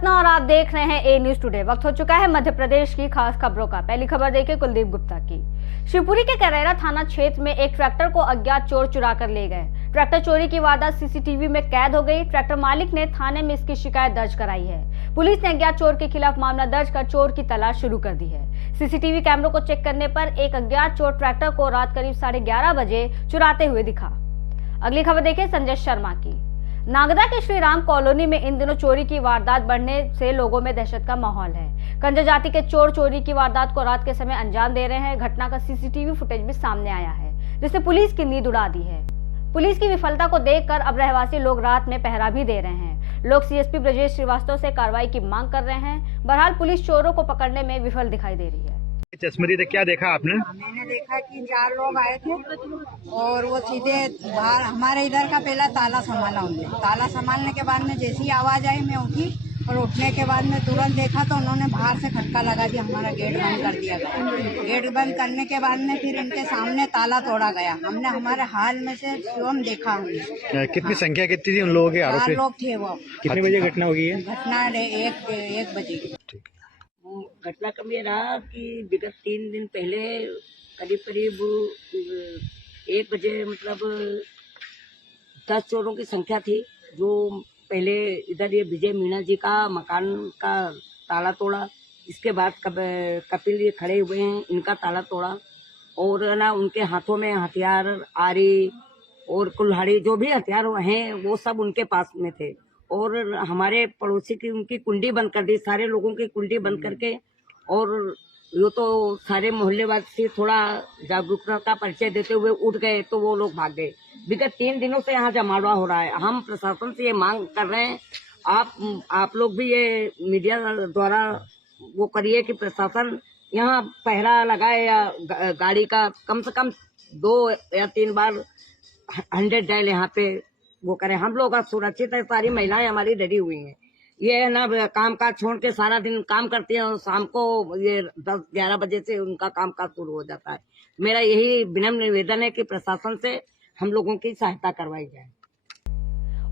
सतना और आप देख रहे हैं ए न्यूज टुडे। वक्त हो चुका है मध्य प्रदेश की खास खबरों का। पहली खबर देखिए कुलदीप गुप्ता की। शिवपुरी के करैरा थाना क्षेत्र में एक ट्रैक्टर को अज्ञात चोर चुरा कर ले गए। ट्रैक्टर चोरी की वारदात सीसीटीवी में कैद हो गई। ट्रैक्टर मालिक ने थाने में इसकी शिकायत दर्ज कराई है। पुलिस ने अज्ञात चोर के खिलाफ मामला दर्ज कर चोर की तलाश शुरू कर दी है। सीसीटीवी कैमरों को चेक करने पर एक अज्ञात चोर ट्रैक्टर को रात करीब 11:30 बजे चुराते हुए दिखा। अगली खबर देखिए संजय शर्मा की। नागदा के श्री राम कॉलोनी में इन दिनों चोरी की वारदात बढ़ने से लोगों में दहशत का माहौल है। कंजर जाति के चोर चोरी की वारदात को रात के समय अंजाम दे रहे हैं। घटना का सीसीटीवी फुटेज भी सामने आया है, जिससे पुलिस की नींद उड़ा दी है। पुलिस की विफलता को देखकर अब रहवासी लोग रात में पहरा भी दे रहे हैं। लोग सीएसपी ब्रजेश श्रीवास्तव से कार्रवाई की मांग कर रहे हैं। बहरहाल पुलिस चोरों को पकड़ने में विफल दिखाई दे रही है। चश्मरी से क्या देखा आपने? मैंने देखा कि 4 लोग आए थे और वो सीधे बाहर हमारे इधर का पहला ताला संभाला उन्होंने। ताला संभालने के बाद में जैसी आवाज आई मैं उठी और उठने के बाद में तुरंत देखा तो उन्होंने बाहर से खटका लगा दिया, हमारा गेट बंद कर दिया गया। गेट बंद करने के बाद में फिर इनके सामने ताला तोड़ा गया। हमने हमारे हाल में से स्वयं देखा। हमने कितनी संख्या कितनी थी उन लोगों के? 4 लोग थे। वो कितने बजे घटना हुई है? घटना 1 बजे। घटना कब ये रहा कि विगत 3 दिन पहले करीब 1 बजे मतलब 10 चोरों की संख्या थी, जो पहले इधर ये विजय मीणा जी का मकान का ताला तोड़ा। इसके बाद कपिल ये खड़े हुए हैं, इनका ताला तोड़ा और ना उनके हाथों में हथियार, आरी और कुल्हाड़ी जो भी हथियार हैं वो सब उनके पास में थे। और हमारे पड़ोसी की उनकी कुंडी बंद कर दी, सारे लोगों की कुंडी बंद करके। और यो तो सारे मोहल्लेवासी थोड़ा जागरूकता का परिचय देते हुए उठ गए तो वो लोग भाग गए। विगत 3 दिनों से यहाँ जमावड़ा हो रहा है। हम प्रशासन से ये मांग कर रहे हैं, आप लोग भी ये मीडिया द्वारा वो करिए कि प्रशासन यहाँ पहरा लगाए या गाड़ी का कम से कम 2 या 3 बार 100 डायल यहाँ पे वो करें। हम लोग सुरक्षित है, सारी महिलाएं हमारी डरी हुई हैं। ये है ना काम काज छोड़ के सारा दिन काम करती हैं और शाम को ये 10-11 बजे से उनका काम काज शुरू हो जाता है। मेरा यही विनम्र निवेदन है कि प्रशासन से हम लोगों की सहायता करवाई जाए।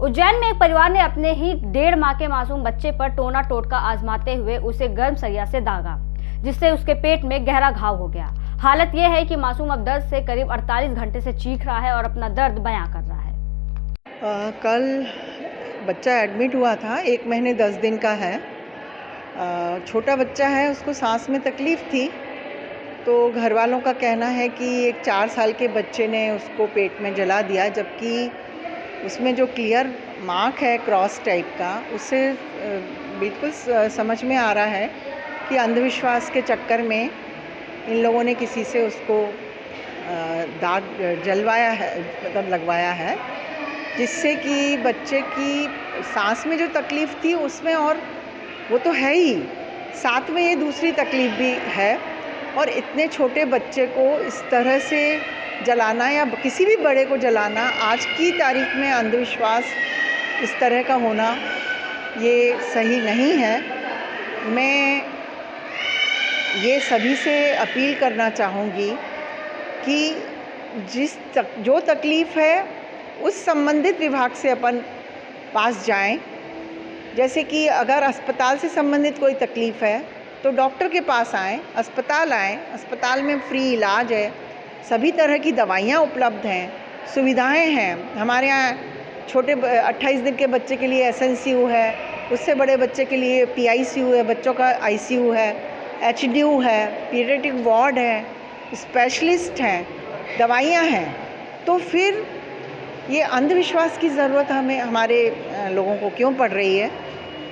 उज्जैन में एक परिवार ने अपने ही 1.5 माह के मासूम बच्चे पर टोना टोटका आजमाते हुए उसे गर्म सरिया से दागा, जिससे उसके पेट में गहरा घाव हो गया। हालत यह है कि मासूम अब दर्द से करीब 48 घंटे से चीख रहा है और अपना दर्द बयां कर रहा है। कल बच्चा एडमिट हुआ था, 1 महीने 10 दिन का है। छोटा बच्चा है, उसको सांस में तकलीफ़ थी। तो घर वालों का कहना है कि एक 4 साल के बच्चे ने उसको पेट में जला दिया, जबकि उसमें जो क्लियर मार्क है क्रॉस टाइप का, उससे बिल्कुल समझ में आ रहा है कि अंधविश्वास के चक्कर में इन लोगों ने किसी से उसको दाग जलवाया है, मतलब लगवाया है, जिससे कि बच्चे की सांस में जो तकलीफ़ थी उसमें, और वो तो है ही, साथ में ये दूसरी तकलीफ़ भी है। और इतने छोटे बच्चे को इस तरह से जलाना या किसी भी बड़े को जलाना, आज की तारीख में अंधविश्वास इस तरह का होना ये सही नहीं है। मैं ये सभी से अपील करना चाहूँगी कि जो तकलीफ़ है उस संबंधित विभाग से अपन पास जाएं। जैसे कि अगर अस्पताल से संबंधित कोई तकलीफ़ है तो डॉक्टर के पास आएँ, अस्पताल आएँ। अस्पताल में फ्री इलाज है, सभी तरह की दवाइयाँ उपलब्ध हैं, सुविधाएं हैं। हमारे यहाँ छोटे 28 दिन के बच्चे के लिए SNCU है, उससे बड़े बच्चे के लिए PICU है, बच्चों का ICU है, HDU है, पीडियाट्रिक वार्ड है, स्पेशलिस्ट हैं, दवाइयाँ हैं। तो फिर ये अंधविश्वास की ज़रूरत हमारे लोगों को क्यों पड़ रही है?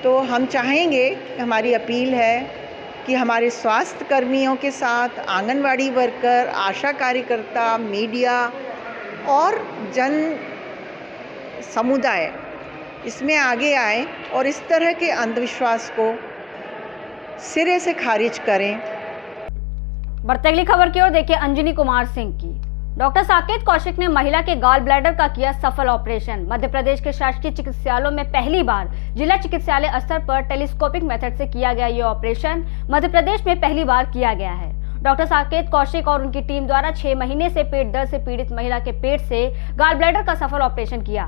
तो हम चाहेंगे, हमारी अपील है कि हमारे स्वास्थ्य कर्मियों के साथ आंगनवाड़ी वर्कर, आशा कार्यकर्ता, मीडिया और जन समुदाय इसमें आगे आए और इस तरह के अंधविश्वास को सिरे से खारिज करें। बढ़ते अगली खबर की ओर देखिए अंजनी कुमार सिंह की। डॉक्टर साकेत कौशिक ने महिला के गॉल ब्लैडर का किया सफल ऑपरेशन। मध्य प्रदेश के शासकीय चिकित्सालयों में पहली बार जिला चिकित्सालय स्तर पर टेलीस्कोपिक मेथड से किया गया ये ऑपरेशन मध्य प्रदेश में पहली बार किया गया है। डॉक्टर साकेत कौशिक और उनकी टीम द्वारा 6 महीने से पेट दर्द से पीड़ित महिला के पेट से गॉल ब्लैडर का सफल ऑपरेशन किया।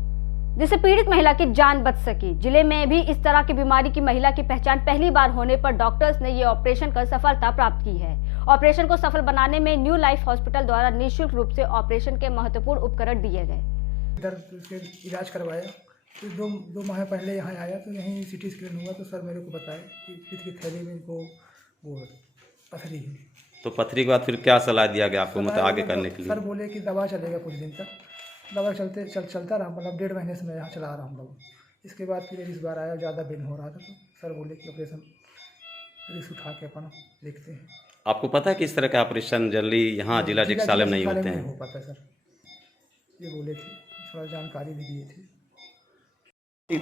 जिससे पीड़ित महिला की जान बच सकी। जिले में भी इस तरह की बीमारी की महिला की पहचान पहली बार होने पर डॉक्टर्स ने ये ऑपरेशन कर सफलता प्राप्त की है। ऑपरेशन को सफल बनाने में न्यू लाइफ हॉस्पिटल द्वारा निःशुल्क रूप से ऑपरेशन के महत्वपूर्ण उपकरण दिए गए। इधर उसके इलाज करवाया, तो दो माह पहले यहाँ आया तो यहीं सिटी स्कैन हुआ तो सर मेरे को बताया कि पित्त की थैली में इनको वो पथरी है। तो पथरी के बाद फिर क्या सलाह दिया गया आपको मतलब आगे करने के लिए? सर बोले कि दवा चलेगा कुछ दिन तक, दवा चलता रहा, मतलब 1.5 महीने से मैं यहाँ चला रहा हूँ दवा। इसके बाद फिर इस बार आया, ज़्यादा बिल हो रहा था तो सर बोले कि ऑपरेशन रिस्क उठा के अपन देखते हैं। आपको पता है कि इस तरह का ऑपरेशन जनरली यहाँ जिला चिकित्सालय में नहीं होते हैं? हो पाता सर, ये बोले थे, थोड़ा जानकारी भी दिए थे।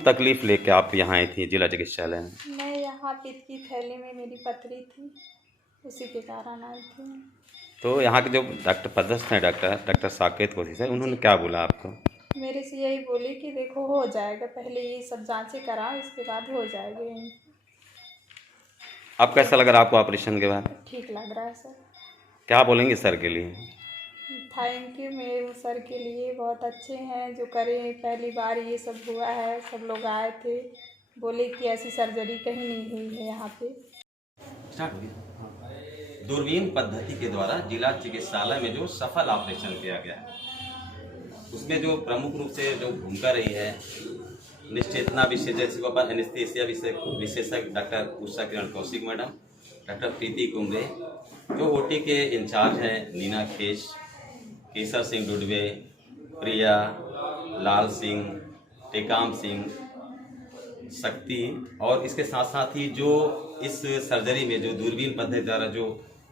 तकलीफ लेके आप यहाँ आई थी जिला चिकित्सालय में? मैं यहाँ पित्त की थैली में मेरी पथरी थी, उसी के कारण आई थी। तो यहाँ के जो डॉक्टर पदस्थ हैं डॉक्टर साकेत कोसी सर, उन्होंने क्या बोला आपको? मेरे से यही बोली कि देखो हो जाएगा, पहले ये सब जांचें कराओ, इसके बाद हो जाएगी। अब कैसा लग रहा है आपको ऑपरेशन के बाद? ठीक लग रहा है सर। क्या बोलेंगे सर के लिए? थैंक यू मेरे सर के लिए, बहुत अच्छे हैं जो करें। पहली बार ये सब हुआ है, सब लोग आए थे, बोले कि ऐसी सर्जरी कहीं नहीं हुई है यहाँ पे। दूरबीन पद्धति के द्वारा जिला चिकित्सालय में जो सफल ऑपरेशन किया गया उसमें जो प्रमुख रूप से जो भूमिका रही है निश्चेतना विशेषज्ञ पर एनेस्थीसिया विशेषज्ञ doctor Usha Kiran Kaushik madam, doctor प्रीति कुमरे, जो ओटी के इंचार्ज हैं नीना खेश, केसर सिंह डुडवे, प्रिया, लाल सिंह, टेकाम सिंह, शक्ति, और इसके साथ साथ ही जो इस सर्जरी में जो दूरबीन पद्धति द्वारा जो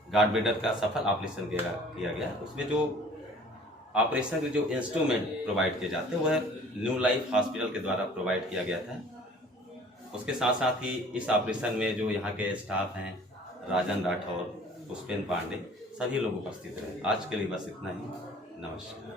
गार्ड ब्लेडर का सफल ऑपरेशन किया गया उसमें जो ऑपरेशन के जो इंस्ट्रूमेंट प्रोवाइड किए जाते हैं वह न्यू लाइफ हॉस्पिटल के द्वारा प्रोवाइड किया गया था। उसके साथ साथ ही इस ऑपरेशन में जो यहाँ के स्टाफ हैं राजन राठौर, पुष्पेन पांडे, सभी लोग उपस्थित रहे। आज के लिए बस इतना ही, नमस्कार।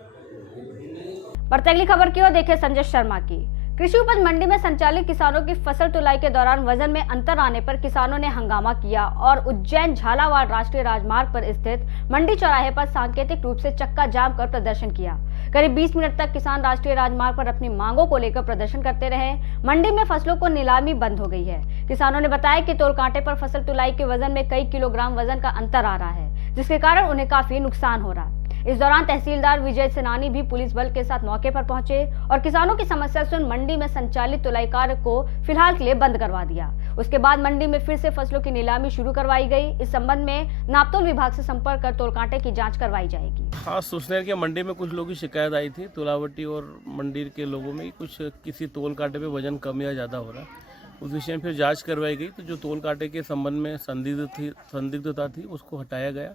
बढ़ती अगली खबर की ओर देखें संजय शर्मा की। कृषि उपज मंडी में संचालित किसानों की फसल तुलाई के दौरान वजन में अंतर आने पर किसानों ने हंगामा किया और उज्जैन झालावाड़ राष्ट्रीय राजमार्ग पर स्थित मंडी चौराहे पर सांकेतिक रूप से चक्का जाम कर प्रदर्शन किया। करीब 20 मिनट तक किसान राष्ट्रीय राजमार्ग पर अपनी मांगों को लेकर प्रदर्शन करते रहे। मंडी में फसलों को नीलामी बंद हो गई है। किसानों ने बताया कि तोल कांटे पर फसल तुलाई के वजन में कई किलोग्राम वजन का अंतर आ रहा है, जिसके कारण उन्हें काफी नुकसान हो रहा। इस दौरान तहसीलदार विजय सेनानी भी पुलिस बल के साथ मौके पर पहुंचे और किसानों की समस्या सुन मंडी में संचालित तुलाई कार्य को फिलहाल के लिए बंद करवा दिया। उसके बाद मंडी में फिर से फसलों की नीलामी शुरू करवाई गई। इस संबंध में नापतोल विभाग से संपर्क कर तोल कांटे की जांच करवाई जाएगी। हाँ, सूचना के मंडी में कुछ लोगों की शिकायत आई थी, तुलावटी और मंडी के लोगों में कुछ किसी तोल कांटे पे वजन कम या ज़्यादा हो रहा। उस विषय में फिर जाँच करवाई गई तो जो तोल कांटे के संबंध में संदिग्धता थी उसको हटाया गया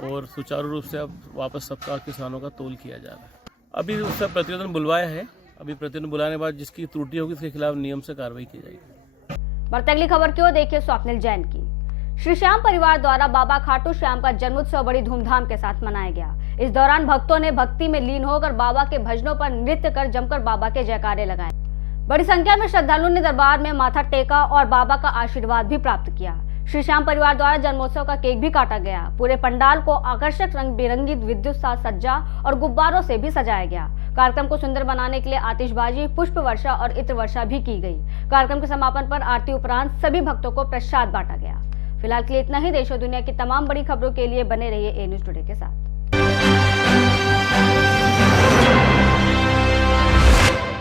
और सुचारू रूप से अब वापस सबका किसानों का तोल किया जा रहा है। अभी उसका प्रतिवेदन बुलवाया है, अभी प्रतिवेदन बुलाने के बाद जिसकी त्रुटि होगी उसके खिलाफ नियम से कार्रवाई की जाएगी। बढ़ती अगली खबर की ओर देखिए स्वप्निल जैन की। श्री श्याम परिवार द्वारा बाबा खाटू श्याम का जन्मोत्सव बड़ी धूमधाम के साथ मनाया गया। इस दौरान भक्तों ने भक्ति में लीन होकर बाबा के भजनों पर नृत्य कर जमकर बाबा के जयकारे लगाए। बड़ी संख्या में श्रद्धालुओं ने दरबार में माथा टेका और बाबा का आशीर्वाद भी प्राप्त किया। श्री श्याम परिवार द्वारा जन्मोत्सव का केक भी काटा गया। पूरे पंडाल को आकर्षक रंग बिरंगी विद्युत साज सज्जा और गुब्बारों से भी सजाया गया। कार्यक्रम को सुंदर बनाने के लिए आतिशबाजी, पुष्प वर्षा और इत्र वर्षा भी की गई। कार्यक्रम के समापन पर आरती उपरांत सभी भक्तों को प्रसाद बांटा गया। फिलहाल के लिए इतना ही। देश और दुनिया की तमाम बड़ी खबरों के लिए बने रहिए ए न्यूज़ टुडे के साथ।